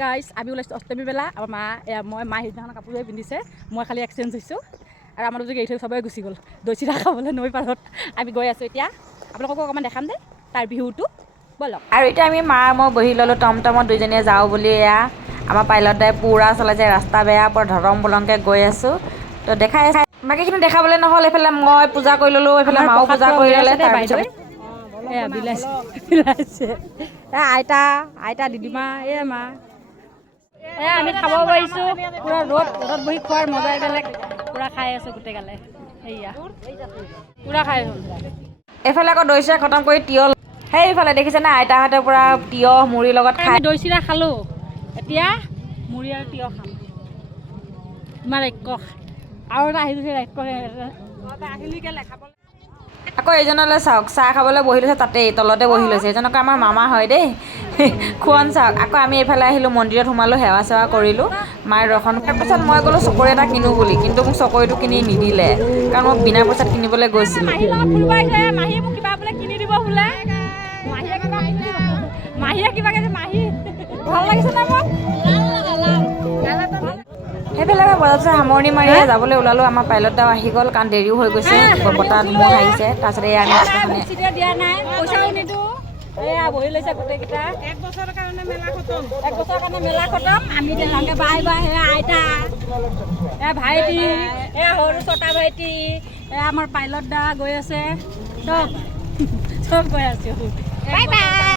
Guys আমি ওলাইছোঁ অষ্টমী বেলা আমাৰ মা মই মা সেইদিনাখন কাপোৰযোৰ পিন্ধিছে মই খালি এক্সচেঞ্জ হৈছোঁ আৰু আমাৰ যদি এৰি থৈ সবেই গুচি গ'ল দৈ চিৰা খাবলৈ নৈ পাৰত আমি গৈ আছোঁ এতিয়া আপোনালোকক অকণমান দেখাম দে তাৰ বিহুটো ব'লক। আৰু এতিয়া আমি মা মই বহি ল'লোঁ টমটমত দুইজনীয়ে যাওঁ বুলি এয়া আমাৰ পাইলট দাই পুৰা চলাইছে ৰাস্তা বেয়া পৰা ধৰম বলংকৈ গৈ আছোঁ তো দেখাই বাকীখিনি দেখাবলৈ নহ'ল এইফালে মই পূজা কৰি ল'লোঁ এইফালে মাও পূজা কৰি ল'লে তাৰপিছত এয়া বিলাইছে আইতা দিদিমা এয়া মা এয়া আমি খাব পাৰিছোঁ পূৰা ৰ'দত বহি খোৱাৰ মজাই বেলেগ পূৰা খাই আছোঁ গোটেইগালে এয়া পূৰা খাই হ'ল। এইফালে আকৌ দৈ চিৰা খতম কৰি তিয়হ সেইফালে দেখিছেনে আইতাহঁতে পূৰা তিয়হ মুড়িৰ লগত খাই দৈ চিৰা খালোঁ এতিয়া মুড়ি আৰু তিয়হ খাম তোমাৰ ৰাক্ষস আৰু এটা আহিছে ৰাক্ষস আকৌ এইজনলৈ চাওক চাহ খাবলৈ বহি লৈছে তাতেই তলতে বহি লৈছে এইজনক আমাৰ মামা হয় দেই খোৱান চাওক। আকৌ আমি এইফালে আহিলোঁ মন্দিৰত সোমালোঁ সেৱা চেৱা কৰিলোঁ মাৰ দৰ্শন তাৰপিছত মই গ'লোঁ চকৰি এটা কিনো বুলি কিন্তু মোক চকৰিটো কিনি নিদিলে কাৰণ মই বিনা পইচাত কিনিবলৈ গৈছিলোঁ। সেইফালে বজাৰ সামৰণি মাৰিয়ে যাবলৈ ওলালোঁ আমাৰ পাইলট দাও আহি গ'ল কাৰণ দেৰিও হৈ গৈছে বতাহ ধুমুহা আহিছে তাৰপিছত এয়া আমি দিয়া নাই পইচাও নিদিওঁ এয়া বহি লৈছে গোটেইকেইটা এক বছৰৰ কাৰণে মেলা খতম আমি তেনেকৈ বাই সেয়া আইতা এয়া ভাইটি এয়া সৰু ছটা ভাইটি এয়া আমাৰ পাইলট দা গৈ আছে চব গৈ আছোঁ বাই বাই।